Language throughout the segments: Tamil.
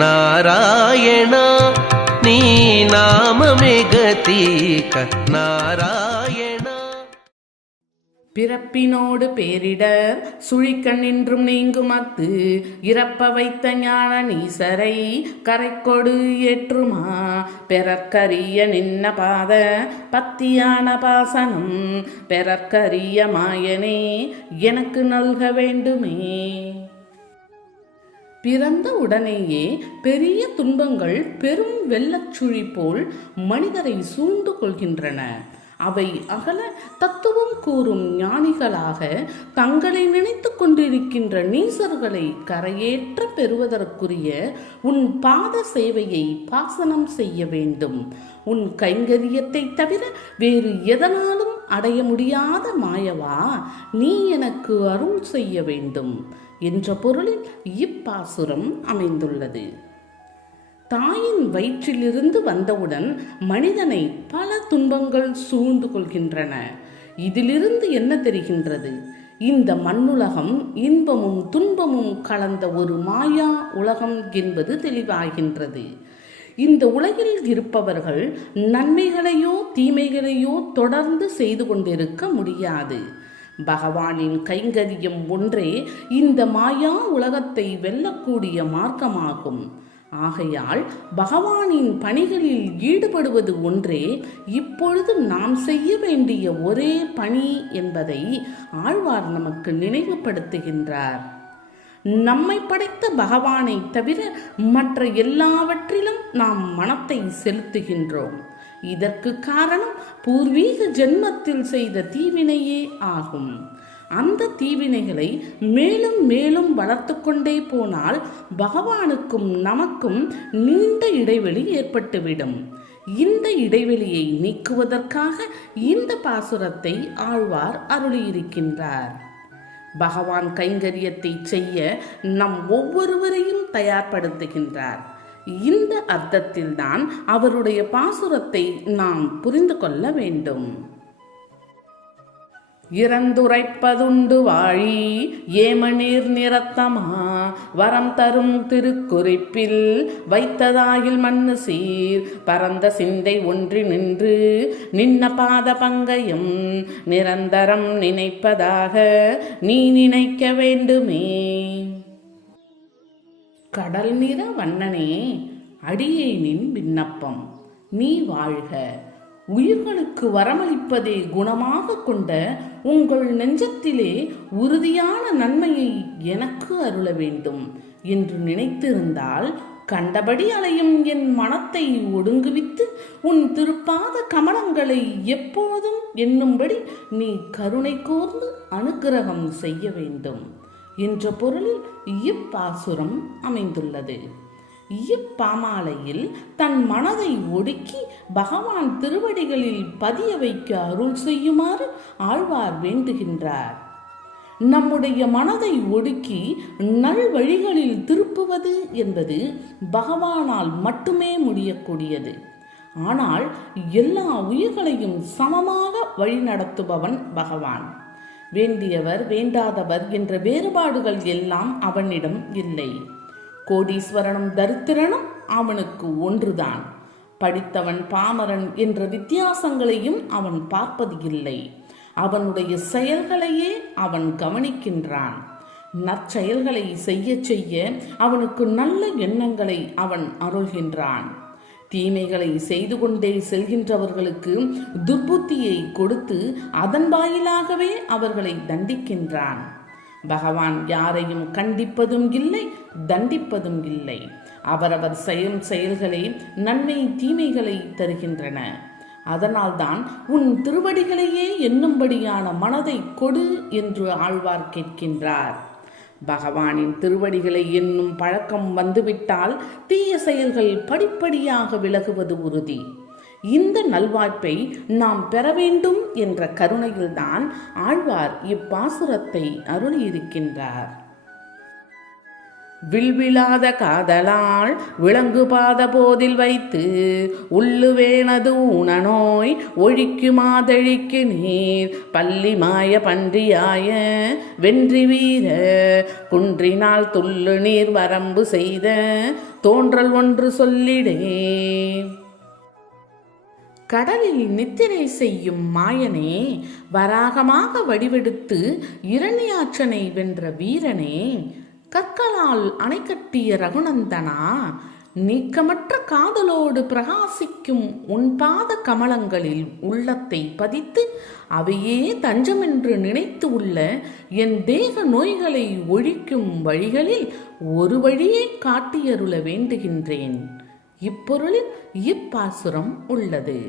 నారాయణ నీ నామమే గతీక నారాయణ பிறப்பினோடு பேரிடர் சுழிக்கண்ணின்றும் நீங்கும் அத்து இறப்ப வைத்த ஞான நீசரை கரைக்கொடு ஏற்றுமா பெறற்கரிய நின்ன பாத பத்தியான பாசனம் பெறற்கரிய மாயனே எனக்கு நல்க வேண்டுமே பிறந்த உடனேயே பெரிய துன்பங்கள் பெரும் வெள்ளச்சுழி போல் மனிதரை சூழ்ந்து கொள்கின்றன. அவை அகல தத்துவம் கூறும் ஞானிகளாக தங்களை நினைத்து கொண்டிருக்கின்ற நீசர்களை கரையேற்ற பெறுவதற்குரிய உன் பாத சேவையை பாசனம் செய்ய வேண்டும். உன் கைங்கரியத்தை தவிர வேறு எதனாலும் அடைய முடியாத மாயவா? நீ எனக்கு அருள் செய்ய வேண்டும். என்ற பொருளில் இப்பாசுரம் அமைந்துள்ளது. தாயின் வயிற்றிலிருந்து வந்தவுடன் மனிதனை பல துன்பங்கள் சூழ்ந்து கொள்கின்றன. இதிலிருந்து என்ன தெரிகின்றது? இந்த மண்ணுலகம் இன்பமும் துன்பமும் கலந்த ஒரு மாயா உலகம் என்பது தெளிவாகின்றது. இந்த உலகில் இருப்பவர்கள் நன்மைகளையோ தீமைகளையோ தொடர்ந்து செய்து கொண்டிருக்க முடியாது. பகவானின் கைங்கரியம் ஒன்றே இந்த மாயா உலகத்தை வெல்லக்கூடிய மார்க்கமாகும். ஆகையால் பகவானின் பணிகளில் ஈடுபடுவது ஒன்றே இப்பொழுது நாம் செய்ய வேண்டிய ஒரே பணி என்பதை ஆழ்வார் நமக்கு நினைவுபடுத்துகின்றார். நம்மை படைத்த பகவானை தவிர மற்ற எல்லாவற்றிலும் நாம் மனத்தை செலுத்துகின்றோம். இதற்கு காரணம் பூர்வீக ஜென்மத்தில் செய்த தீவினையே ஆகும். அந்த தீவினைகளை மேலும் மேலும் வளர்த்து கொண்டே போனால் பகவானுக்கும் நமக்கும் நீண்ட இடைவெளி ஏற்பட்டுவிடும். இந்த இடைவெளியை நீக்குவதற்காக இந்த பாசுரத்தை ஆழ்வார் அருளியிருக்கின்றார். பகவான் கைங்கரியத்தை செய்ய நம் ஒவ்வொருவரையும் தயார்படுத்துகின்றார். இந்த அர்த்தத்தில்தான் அவருடைய பாசுரத்தை நாம் புரிந்து கொள்ள வேண்டும். இறந்துரைப்பதுண்டு வாழி ஏமநீர் நிறத்தமா வரம் தரும் திருக்குறிப்பில் வைத்ததாயில் மண்ணு சீர் பரந்த சிந்தை ஒன்றி நின்று நின்ன பாத பங்கையும் நிரந்தரம் நினைப்பதாக நீ நினைக்க வேண்டுமே. கடல் நிற வண்ணனே அடியேனின் விண்ணப்பம். நீ வாழ்க. உயிர்களுக்கு வரமளிப்பதை குணமாக கொண்ட உங்கள் நெஞ்சத்திலே உறுதியான நன்மையை எனக்கு அருள வேண்டும் என்று நினைத்திருந்தால் கண்டபடி அலையும் என் மனத்தை ஒடுங்குவித்து உன் திருப்பாத கமலங்களை எப்போதும் என்னும்படி நீ கருணை கூர்ந்து அனுக்கிரகம் செய்ய வேண்டும். என்ற பொருளில் இப்பாசுரம் அமைந்துள்ளது. இப்பாமாலையில் தன் மனதை ஒடுக்கி பகவான் திருவடிகளில் பதிய வைக்க அருள் செய்யுமாறு ஆழ்வார் வேண்டுகின்றார். நம்முடைய மனதை ஒடுக்கி நல் வழிகளில் திருப்புவது என்பது பகவானால் மட்டுமே முடியக்கூடியது. ஆனால் எல்லா உயிர்களையும் சமமாக வழிநடத்துபவன் பகவான். வேண்டியவர் வேண்டாதவர் என்ற வேறுபாடுகள் எல்லாம் அவனிடம் இல்லை. கோடீஸ்வரனும் தரித்திரனும் அவனுக்கு ஒன்றுதான். படித்தவன் பாமரன் என்ற வித்தியாசங்களையும் அவன் பார்ப்பது இல்லை. அவனுடைய செயல்களையே அவன் கவனிக்கின்றான். நற்செயல்களை செய்ய செய்ய அவனுக்கு நல்ல எண்ணங்களை அவன் அருள்கின்றான். தீமைகளை செய்து கொண்டே செல்கின்றவர்களுக்கு துர்புத்தியை கொடுத்து அதன் வாயிலாகவே அவர்களை தண்டிக்கின்றான். பகவான் யாரையும் கண்டிப்பதும் இல்லை தண்டிப்பதும் இல்லை. அவரவர் செயல் செயல்களே நன்மை தீமைகளை தருகின்றன. அதனால்தான் உன் திருவடிகளையே எண்ணும்படியான மனதை கொடு என்று ஆழ்வார் கேட்கின்றார். பகவானின் திருவடிகளை என்னும் பழக்கம் வந்துவிட்டால் தீய செயல்கள் படிப்படியாக விலகுவது உறுதி. இந்த நல்வாய்ப்பை நாம் பெற வேண்டும் என்ற கருணையில்தான் ஆழ்வார் இப்பாசுரத்தை அருளியிருக்கின்றார். வில்விழாத காதலால் விளங்கு பாத போதில் வைத்து உள்ளுவேனது ஊனநோய் ஒழிக்கு மாதழிக்கு நீர் பள்ளி மாய பன்றியாய வென்றி வீர குன்றினால் துள்ளு நீர் வரம்பு செய்த தோன்றல் ஒன்று சொல்லிடே. கடலில் நித்திரை செய்யும் மாயனே வராகமாக வடிவெடுத்து இரணியாற்றனை வென்ற வீரனே கற்களால் அணை கட்டிய ரகுநந்தனா நீக்கமற்ற காதலோடு பிரகாசிக்கும் உன் பாத கமலங்களில் உள்ளத்தை பதித்து அவையே தஞ்சமென்று நினைத்து உள்ள என் தேக நோய்களை ஒழிக்கும் வழிகளில் ஒரு வழியை காட்டியருள வேண்டுகின்றேன். இப்பொருளில் இப்பாசுரம் உள்ளது.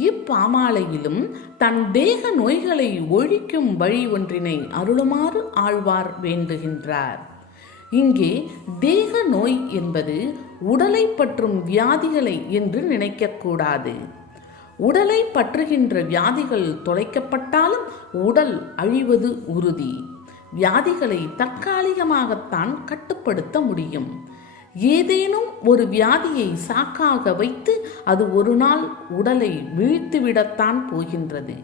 இப்பாமாலையிலும் தன் தேக நோய்களை ஒழிக்கும் வழி ஒன்றினை அருளுமாறு ஆழ்வார் வேண்டுகின்றார். இங்கே தேக நோய் என்பது உடலை பற்றும் வியாதிகளை என்று நினைக்கக்கூடாது. உடலை பற்றுகின்ற வியாதிகள் தொலைக்கப்பட்டாலும் உடல் அழிவது உறுதி. வியாதிகளை தற்காலிகமாகத்தான் கட்டுப்படுத்த முடியும். ஏதேனும் ஒரு வியாதியை சாக்காக வைத்து அது ஒரு நாள் உடலை வீழ்த்துவிடத்தான் போகின்றது.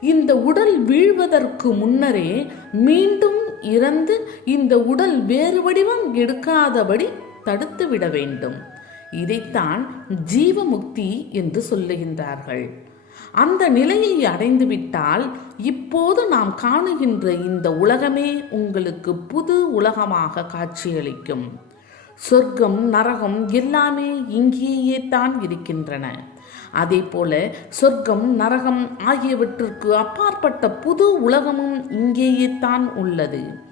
இந்த உடல் வீழ்வதற்கு முன்னரே மீண்டும் இறந்து இந்த உடல் வேறு வடிவம் எடுக்காதபடி தடுத்துவிட வேண்டும். இதைத்தான் ஜீவமுக்தி என்று சொல்லுகின்றார்கள். அந்த நிலையை அடைந்துவிட்டால் இப்போது நாம் காணுகின்ற இந்த உலகமே உங்களுக்கு புது உலகமாக காட்சியளிக்கும். சொர்க்கம் நரகம் எல்லாமே இங்கேயே தான் இருக்கின்றன. அதே போல சொர்க்கம் நரகம் ஆகியவற்றிற்கு அப்பாற்பட்ட புது உலகமும் இங்கேயே தான் உள்ளது.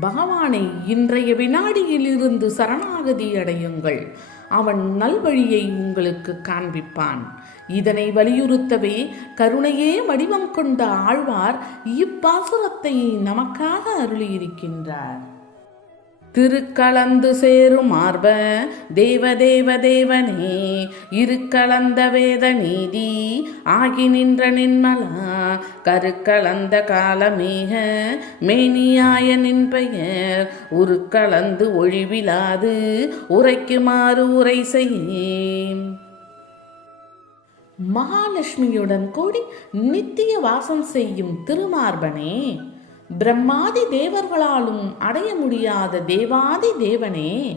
பகவானை இன்றைய வினாடியிலிருந்து சரணாகதி அடையுங்கள். அவன் நல்வழியை உங்களுக்கு காண்பிப்பான். இதனை வலியுறுத்தவே கருணையே வடிவம் கொண்ட ஆழ்வார் இப்பாசுரத்தை நமக்காக அருளியிருக்கின்றார். திருக்கலந்து சேரும் மார்ப தேவ தேவ தேவனே இருக்கலந்த வேத நீதி ஆகி நின்ற நின்மலா கருக்கலந்த காலமேக மேனியாய நின் பெயர். உருக்கலந்து ஒழிவிலாது உரைக்குமாறு உரை செய்யேன். மகாலட்சுமியுடன் கூடி நித்திய வாசம் செய்யும் திருமார்பனே பிரம்மாதி தேவர்களாலும் அடைய முடியாத தேவாதி தேவனே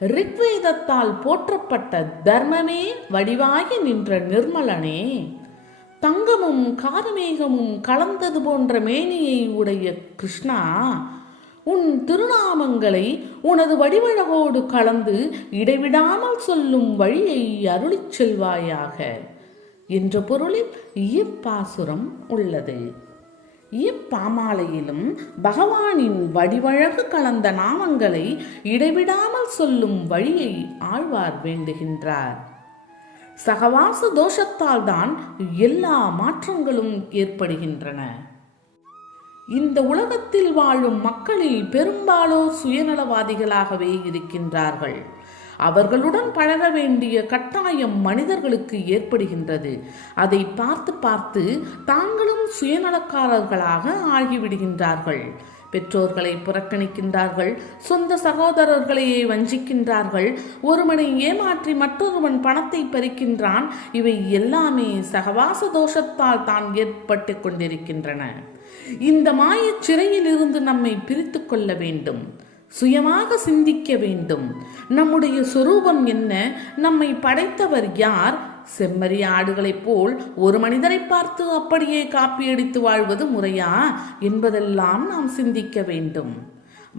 ரிக்வேதத்தால் போற்றப்பட்ட தர்மமே வடிவாகி நின்ற நிர்மலனே. தங்கமும் காரமேகமும் கலந்தது போன்ற மேனியை உடைய கிருஷ்ணா உன் திருநாமங்களை உனது வடிவழகோடு கலந்து இடைவிடாமல் சொல்லும் வழியை அருளிச் செல்வாயாக. என்ற பொருளில் இப்பாசுரம் உள்ளது. இப்பாமாலையிலும் பகவானின் வடிவழகு கலந்த நாமங்களை இடைவிடாமல் சொல்லும் வழியை ஆழ்வார் வேண்டுகின்றார். சகவாச தோஷத்தால் தான் எல்லா மாற்றங்களும் ஏற்படுகின்றன. இந்த உலகத்தில் வாழும் மக்களில் பெரும்பாலோர் சுயநலவாதிகளாகவே இருக்கின்றார்கள். அவர்களுடன் பழக வேண்டிய கட்டாயம் மனிதர்களுக்கு ஏற்படுகின்றது. அதை பார்த்து பார்த்து தாங்களும் சுயநலக்காரர்களாக ஆகிவிடுகின்றார்கள். பெற்றோர்களை புறக்கணிக்கின்றார்கள் சொந்த சகோதரர்களையே வஞ்சிக்கின்றார்கள் ஒருவனை ஏமாற்றி மற்றொருவன் பணத்தை பறிக்கின்றான் இவை எல்லாமே சகவாச தோஷத்தால் தான் ஏற்பட்டு கொண்டிருக்கின்றன. இந்த மாயச் சிறையில் இருந்து நம்மை பிரித்து கொள்ள வேண்டும். சுயமாக சிந்திக்க வேண்டும். நம்முடைய சொரூபம் என்ன? நம்மை படைத்தவர் யார்? செம்மறி ஆடுகளைப் போல் ஒரு மனிதரை பார்த்து அப்படியே காப்பியடித்து வாழ்வது முறையா? என்பதெல்லாம் நாம் சிந்திக்க வேண்டும்.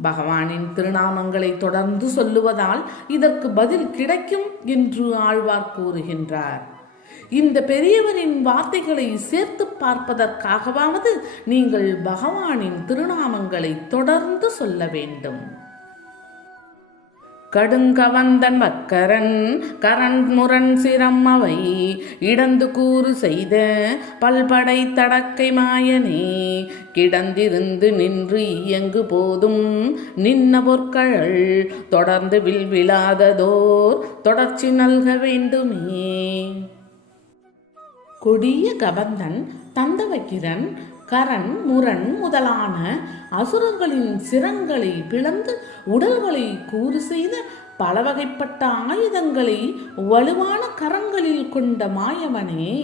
பகவானின் திருநாமங்களை தொடர்ந்து சொல்லுவதால் இதற்கு பதில் கிடைக்கும் என்று ஆழ்வார் கூறுகின்றார். இந்த பெரியவரின் வார்த்தைகளை சேர்த்து பார்ப்பதற்காகவாவது நீங்கள் பகவானின் திருநாமங்களை தொடர்ந்து சொல்ல வேண்டும். கடுங்கவந்தன் வக்கரன் கரண் முரண் சிரம் அவை. இடந்து கூறு செய்த பல்படை தடக்கை மாயனே. கிடந்திருந்து நின்று இயங்கு போதும் நின்ன பொற்கழல். தொடர்ந்து வில்விழாததோர் தொடர்ச்சி நல்க வேண்டுமே. கொடிய கபந்தன் தந்தவக்கிரன் கரண் முரண் முதலான அசுரர்களின் சிரங்களை பிளந்து உடல்களை கூறு செய்த பல வகைப்பட்ட ஆயுதங்களை வலுவான கரங்களில் கொண்ட மாயவனே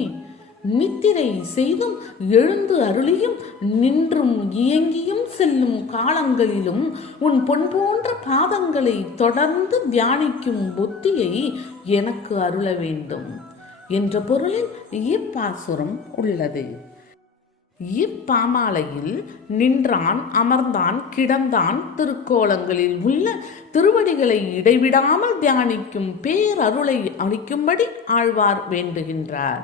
நித்திரை செய்தும் எழுந்து அருளியும் நின்றும் இயங்கியும் செல்லும் காலங்களிலும் உன் பொன் போன்ற பாதங்களை தொடர்ந்து தியானிக்கும் புத்தியை எனக்கு அருள வேண்டும். என்ற பொருளில் இப்பாசுரம் உள்ளது. இப்பாமாலையில் நின்றான் அமர்ந்தான் கிடந்தான் திருக்கோலங்களில் உள்ள திருவடிகளை இடைவிடாமல் தியானிக்கும் பேரருளை அளிக்கும்படி ஆழ்வார் வேண்டுகின்றார்.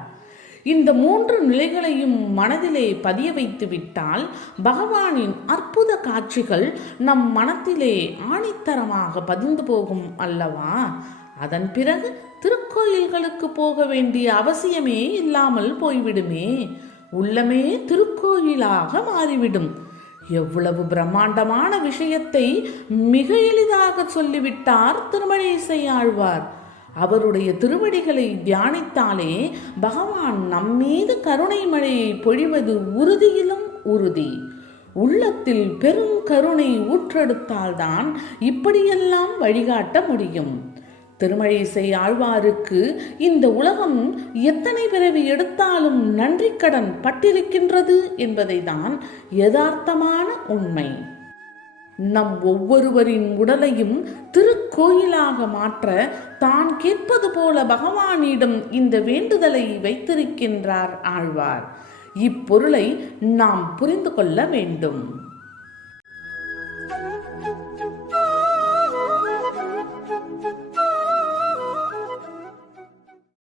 இந்த மூன்று நிலைகளையும் மனதிலே பதிய வைத்து விட்டால் பகவானின் அற்புத காட்சிகள் நம் மனத்திலே ஆணித்தரமாக பதிந்து போகும் அல்லவா? அதன் பிறகு திருக்கோயில்களுக்கு போக வேண்டிய அவசியமே இல்லாமல் போய்விடுமே. உள்ளமே திருக்கோயிலாக மாறிவிடும். எவ்வளவு பிரம்மாண்டமான விஷயத்தை மிக எளிதாக சொல்லிவிட்டார் திருமழிசை ஆழ்வார். அவருடைய திருவடிகளை தியானித்தாலே பகவான் நம்மீது கருணை மழையை பொழிவது உறுதியிலும் உறுதி. உள்ளத்தில் பெரும் கருணை ஊற்றெடுத்தால்தான் இப்படியெல்லாம் வழிகாட்ட முடியும். திருமழிசை ஆழ்வாருக்கு இந்த உலகம் எத்தனை பிறவி எடுத்தாலும் நன்றி கடன் பட்டிருக்கின்றது என்பதை தான் யதார்த்தமான உண்மை. நம் ஒவ்வொருவரின் உடலையும் திருக்கோயிலாக மாற்ற தான் கேட்பது போல பகவானிடம் இந்த வேண்டுதலை வைத்திருக்கின்றார் ஆழ்வார். இப்பொருளை நாம் புரிந்து கொள்ள வேண்டும்.